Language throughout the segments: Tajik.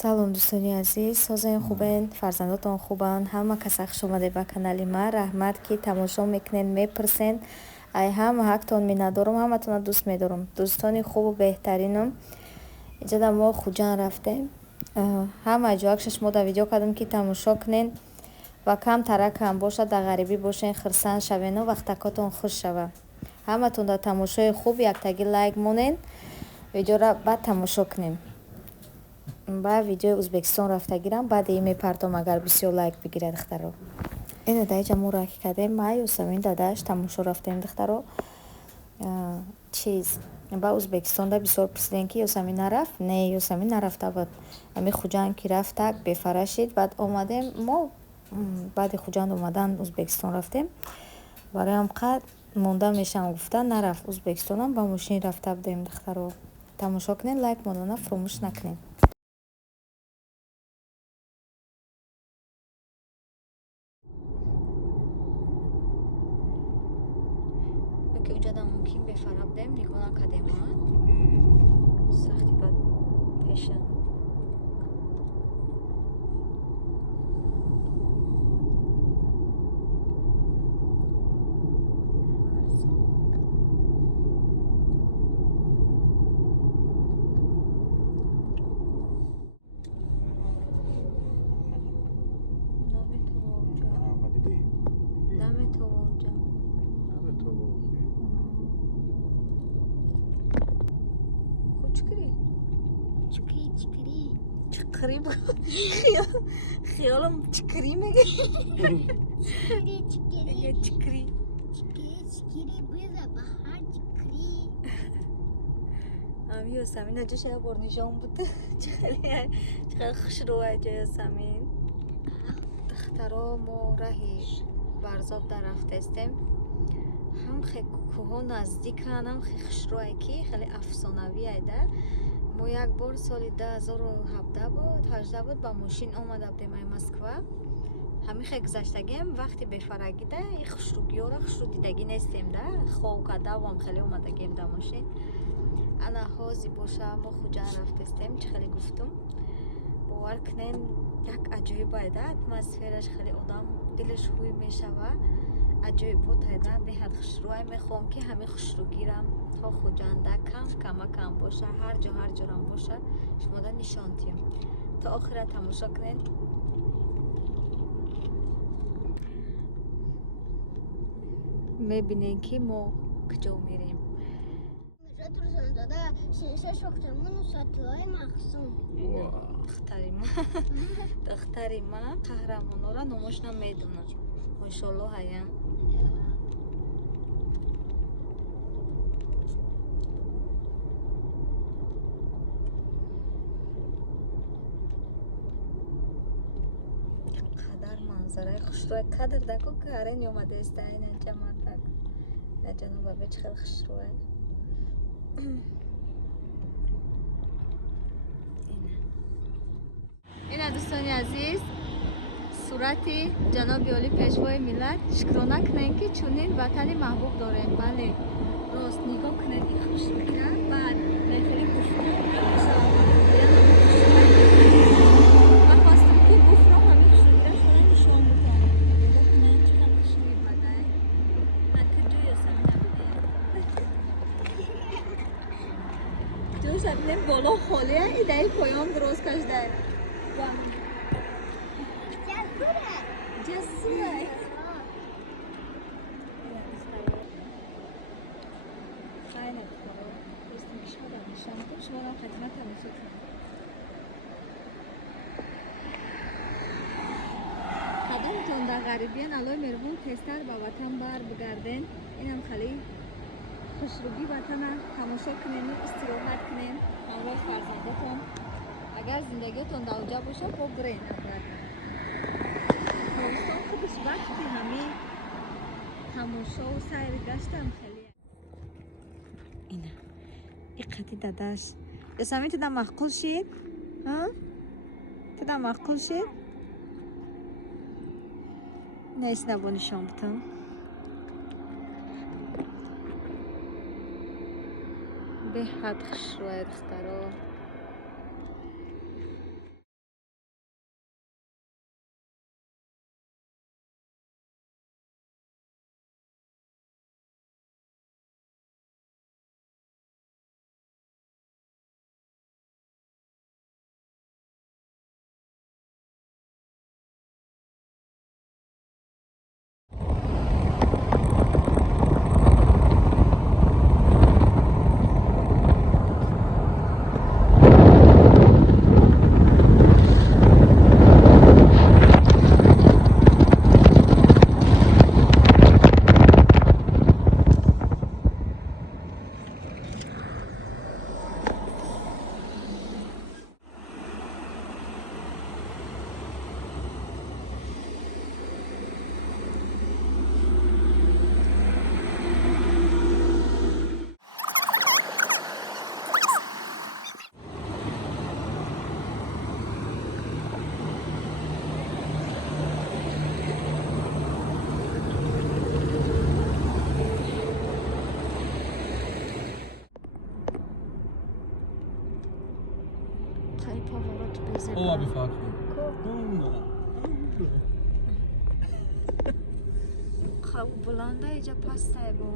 салом дӯстони азиз, ҳозирин хубен, фарзандотон хубанд, ҳама каса хуш омадед ба канали ман. Раҳмат ки тамошо мекунед, мепурсед. Ай ҳама ҳақтон миннатдорум, ҳаматонро дӯст медорам. Дӯстони хубу беҳтаринам. Иҷода мо Хуҷанд рафтем. Ҳама ҷоякша шумо да видео кардам ки тамошо кунед ва кам таракам бошад, дар ғарибӣ бошен, хирсан шавену вақтакотон хуш шава. Ҳаматон дар тамошои хуб яктаги лайк монед, видеора баъд тамошо кунем. Ба видеои Узбекистон рафтагирам, баъд ин мепартом агар бисёр лайк бигирад духтаро. Ина даиҷа мо рахт кардем, ма Ёсамин дадааш тамошо рафтем духтаро. Чиз ба Узбекистон да бисёр пурсидем ки Ёсамин нарафт. Не, Ёсамин нарафта буд. Ами Хуҷанд ки рафтак бефарашид, баъд омадем мо баъди Хуҷанд омадан Узбекистон рафтем. Бароям қад монда мешам гуфта нарафт Узбекистонам, ба мошин рафта будем духтаро. Тамошо кунед, лайк монана фуромӯш накунед. Ҷада мумкин бефара будем, нигоҳ накардем. Сахти бад пеша. Чикри хиёлам чикри мега. Чикри ами Ёсамин аҷош як бор нишон буд. Чақадar хушрӯ аҷа Ёсамин. Духтаро мо раҳи Барзоб дар рафтестем. ҳам хеле кӯҳҳо наздикан, ҳам хеле хушрӯе ки хеле афсонавӣ айда. Мо як бор соли 2017 буд, 18 буд ба мошин омада будем ай Москва. Ҳамин хеле гузаштагием вақти бефарагида и хушрӯгиёра хушрӯ дидагӣ нестем да. Хов кадавам хеле омадагием да мошин. Ана ҳози боша мо Хуҷанд рафтестем, чӣ хеле гуфтум. Бовар кунен як аҷоиб айда, атмосфераш хеле одам дилаш ҳуй мешава. Аҷоибот айда, беҳад хушрӯай мехоҳам ки ҳамин хушрӯгирам то Хуҷанда камакам боша, ҳар ҷорам боша, шумо да нишон диҳам. То охира тамошо кунед. мебинем ки мо куҷо мерем. Духтари ман қаҳрамонора номошна медонад. Мошолло ҳаям. қадар манзараи хушрӯи кадр даку карен омадеста айнанча мардак. На ҷаноба беч хел хушрӯе. ина дӯстони азиз, сурати ҷаноби оли пешвои миллат. Шукрона кунем ки чунин ватани маҳбуб дорем. Бале, рост нигоҳ кунед ин хушрӯира. Баъд мехели гуфтум. Ва хостам ки гуфтам ҳамин хушрӯира шура нишон будам. Бибинед чӣ хел хушрӯи бадай. Акиду Ёсамин абинем. ҷош абинем боло холия, идаи поён дроз кашдай. Ҷасурай. Хайна духтаро. Дӯстим кишода нишон кун, шуморо хатима тамошо кунед. қадамтон дар ғарибиян алои меҳрубон тезтар ба ватан бар бигарден. Инам хеле хушрӯги ватана тамошо кунед, истироҳат кунед ҳамроҳи фарзандатон. Агар зиндагиятон давҷа боша, бо бирен албатта. Тобистон худаш вақти ҳамин тамошову сайр гаштам хеле. Ина иққати дадаш. Ёсамин ту да маъқул шид? Ту да маъқул шид? Неста бо нишон бутам. беҳад хушрӯе духтаро. поворот без О, аби фарқ. خب بلنده اینجا پسته با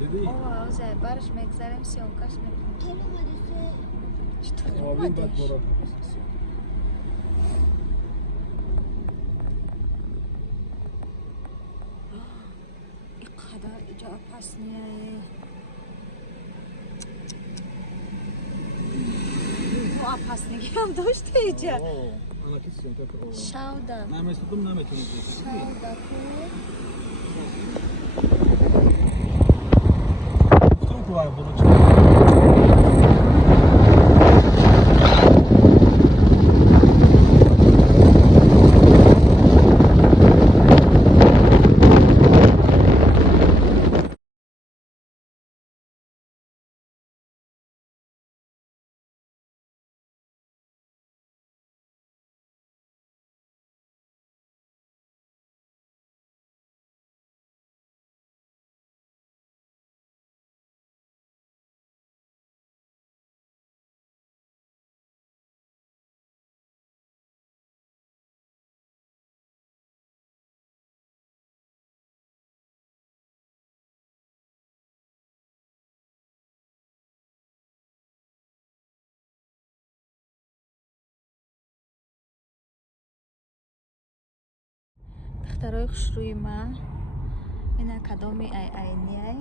دیدی؟ اوه اوزه برش میگذاریم سیانکش میکنیم چطور اومدش؟ اینقدر اینجا پس میایه ما پس نگی هم داشته اینجا شاوده نمیتونی شاوده دخترای خوشروی ما اینا کدامی عینی ای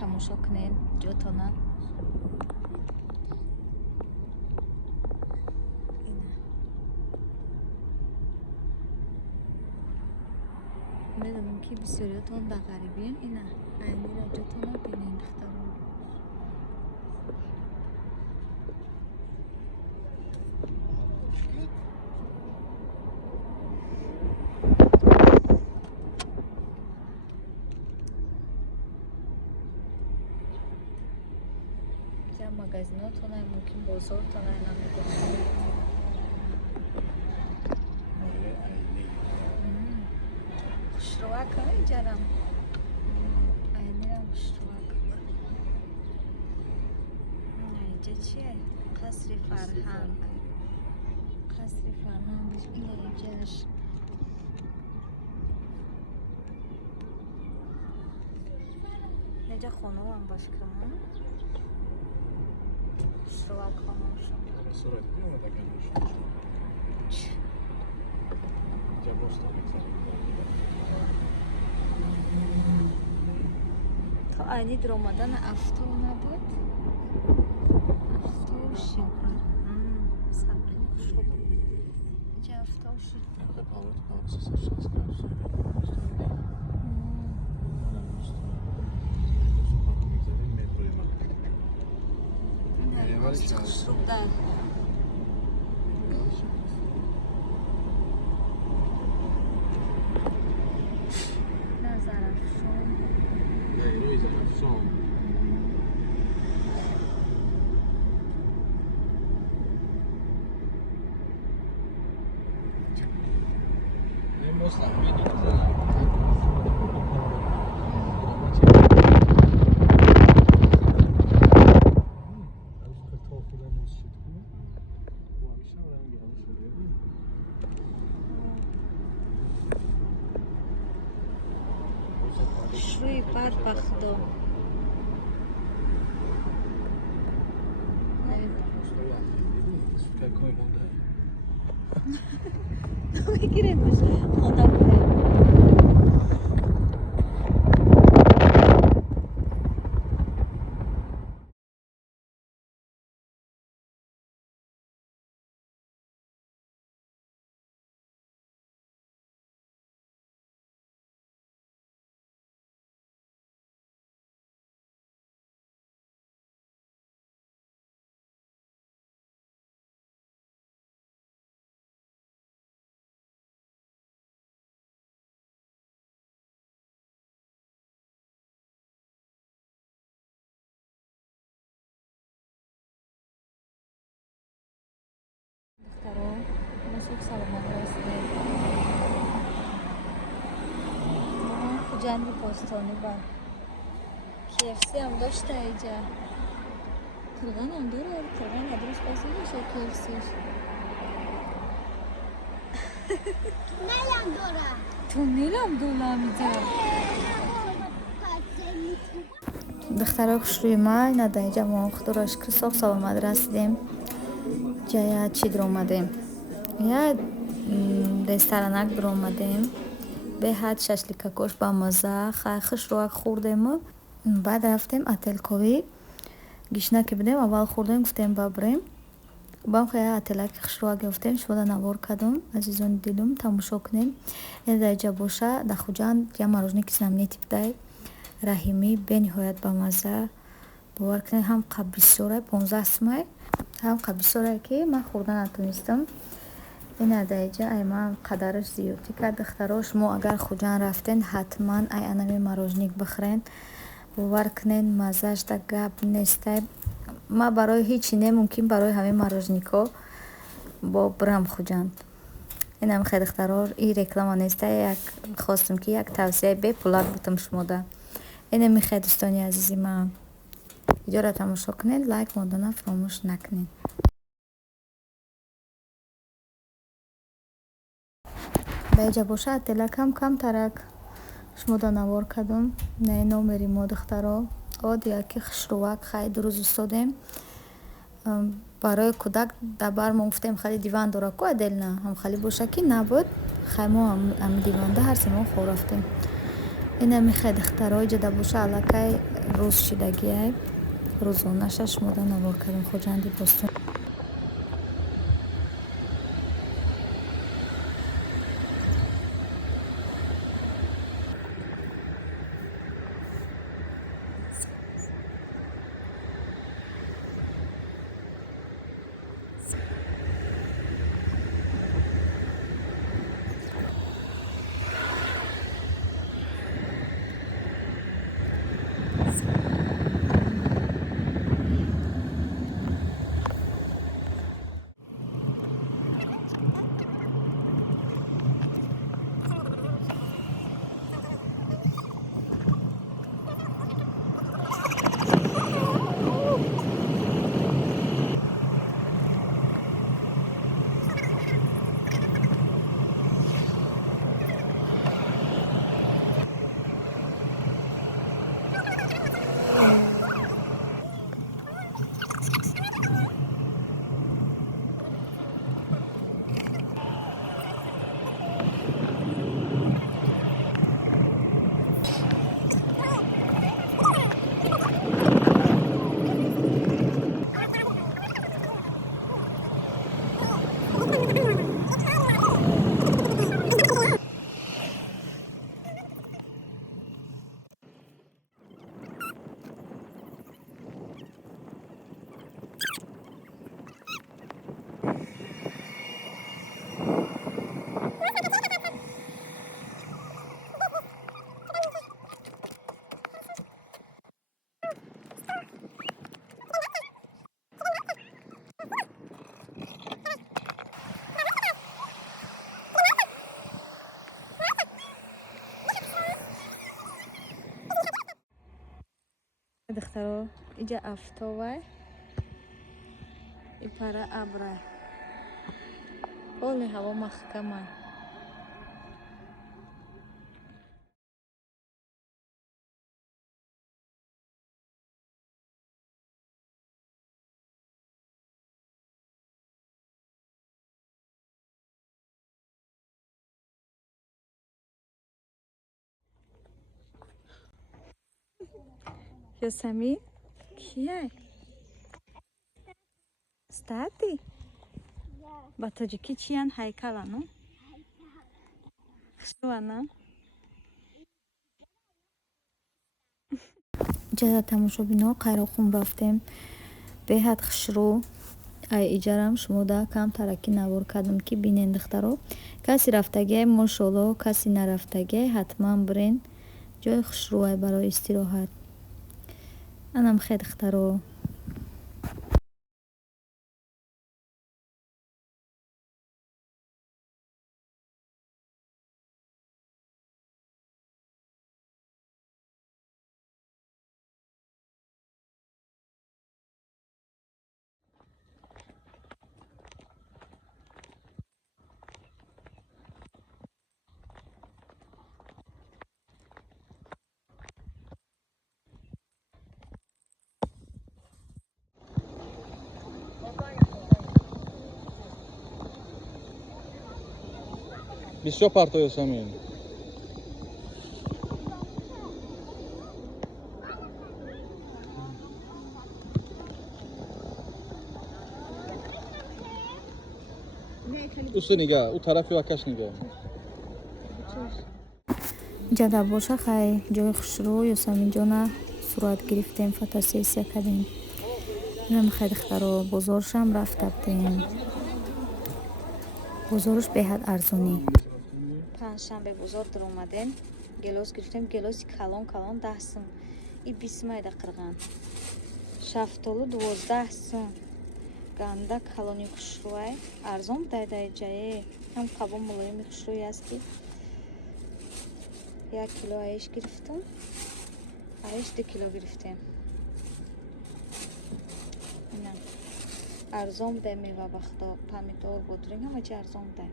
تماشا کنین جاتونه میدونم که بسیاریتون در غریبین اینا عینی را جاتونه بینین دختران магазинотон ай мумкин бозортон ай намедонам хушрувак инҷарам айнирам хушрувак инҷа чие қасри фарҳанг ина инҷаш инҷа хонавам башкама Шувак хонавшам. Сурат дима такая наша. Я просто то айни дромадан авто набуд. Авто шид. Сабин хушоб. Ҷа авто шид. Как поворот, сейчас градусов. Шубда. На Зарафшон. Да, герой Зарафшон. Не можно видеть. Шуй бар бахдо. Какой модель? Ну, играем, хода будет. Второе. Носок саломат растет. Хуҷанди постони бар. KFC هم داشته اینجا. کرغن هم داره. کرغن درست بازی میشه KFCش. Neler Dora? تونل هم دولم اینجا. دخترها خوشروی ما نده اینجا ما خدا شکر صاف صاف آمد رسیدیم. جای چی در اومدیم؟ یا رستورانک در اومدیم. به حد ششلیک کش با مزه خیلی خوشروک خوردیم و بعد رفتیم اتل کوی گشنه که بدیم اول خوردیم گفتیم ببریم بام خیلی اتلک خوشروک گفتیم شده نوار کدوم عزیزان دیدم تماشا کنیم این درجه باشه دخوجان یا مروجنی کسی نمینی تیپ دای رحیمی به نهایت با مزه باور کنید هم قبل سوره 15 سمای هم قبل سوره که من خوردن نتونستم این درجه ای من قدرش زیادی که دختراش ما اگر خوجان رفتین حتما ای انمی مروجنیک بخرین باور کنین مزهش تا گپ نیسته ما برای هیچی نممکن برای همه مروجنیکا با برم خوجان این هم خیلی دخترها این رکلام نیسته یک خواستم که یک توصیه به پولک بتم شما ده این هم خیلی دوستانی عزیزی من ویدیو را تماشا کنین لایک ماندن فراموش نکنین بیجا باشه اتلا کم ترک شما دا نوار کدم نه نومری ما دخترها آدیا که خشروک خیلی دروز استادیم برای کودک دبر ما گفتیم خیلی دیوان داره که دل نه هم خیلی باشه که نبود خیلی ما هم دیوانده هر سیما خور رفتیم این همی خیلی دخترها جدا باشه علاقه روز شدگیه روزانه شش ما دا نوار کدم خوجندی بستون دخترها اینجا افتابه این پره ابره خیلی هوا محکمه یاسمین کیه؟ استاتی؟ با تاجیکی چیان هیکل نه؟ شو نه؟ جدا تماشا بینا قیراخون رفتیم به حد خشرو ای ایجارم شما دا کم ترکی نوار کردم که بینین دخترو کسی رفتگه ماشالله کسی نرفتگه حتما برین جای خشروه برای استراحت انم خیلی دخترو بسیار پرتو یاسمین. اوسو نگاه، او طرفی وکش نگاه. جدا боша хай ҷои хушрӯ Ёсаминҷона сурат гирифтем, фотосессия кардем. Инам хай духтаро бозоршам рафта будем. бозорш беҳад арзонӣ. панҷшанбе бозор даромадем, гелос гирифтем, гелоси калон 10 сум. И 20 майда қирған. Шафтолу 12 сум. Ганда калони хушрӯай арзон дай ҷае. Ҳам қабон мулоими хушрӯи аст ки 1 кило айш гирифтем. Айш 2 кило гирифтем. Ина арзон дай мева бахто, помидор, бодринг ҳама чӣ арзон дай.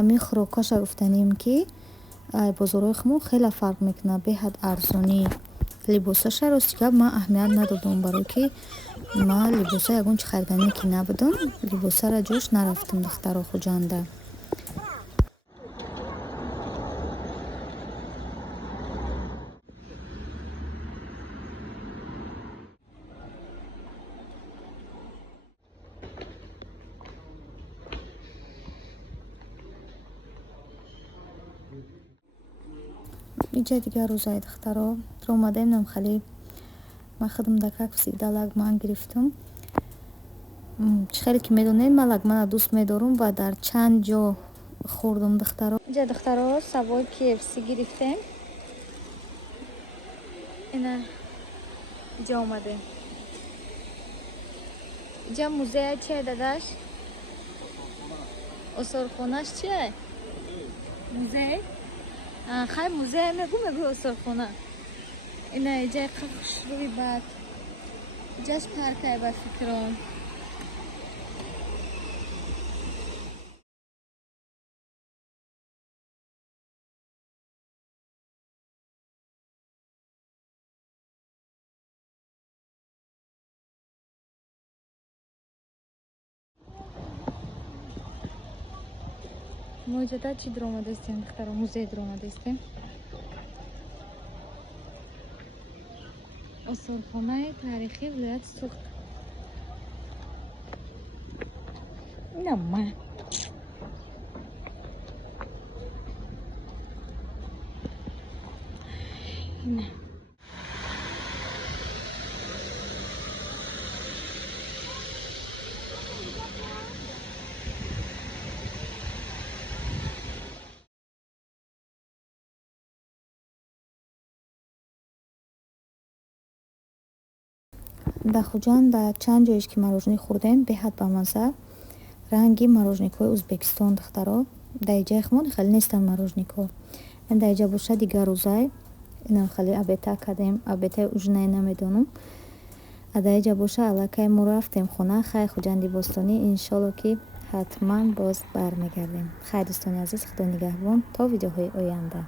Ами хӯрокаша гуфтанем ки ай бозорои хумон хеле фарқ мекунад, беҳад арзонӣ. Либосаша ростика ман аҳамият надодам, барои ки ман либоса ягон чи хариданӣ ки набудам, либосара ҷош нарафтам духтаро хуҷанда. Иҷа дигар рӯзаи духтаро омадаем намхали ман худам дака кусида лагман гирифтам. Чӣ хеле ки медонед ман лагмана дӯст медорам ва дар чанд ҷо хӯрдам духтаро. Иҷа духтаро сабои KFC гирифтем. Ина иҷа омадем. Иҷа музея чия дадаш? Осорхонаш чия? Музей? Хай музей мегу осорхона. Ина иҷаи хушрӯи бад. Иҷаш паркай ба фикрон. мо иҷода чӣ диромадастем духтаро? Музей диромадастем. Осорхонаи таърихи вилояти Суғд. Нама. Ина. Дар Хуҷанд дар чанд ҷоеш ки мороженое хӯрдем, беҳад бамаза. Ранги мороженикҳои Узбекистон духтаро. Дар иҷаи хумон хеле нестанд мороженикҳо. Дар иҷа боша дигар рӯзай. Ина хеле абета кардем, абетаи ужинае намедонам. Дар иҷа боша аллакай мо рафтем хона. Хай Хуҷанди Бостонӣ, иншолло ки ҳатман боз бармегардем. Хай дӯстони азиз, худо нигаҳбон то видеоҳои оянда.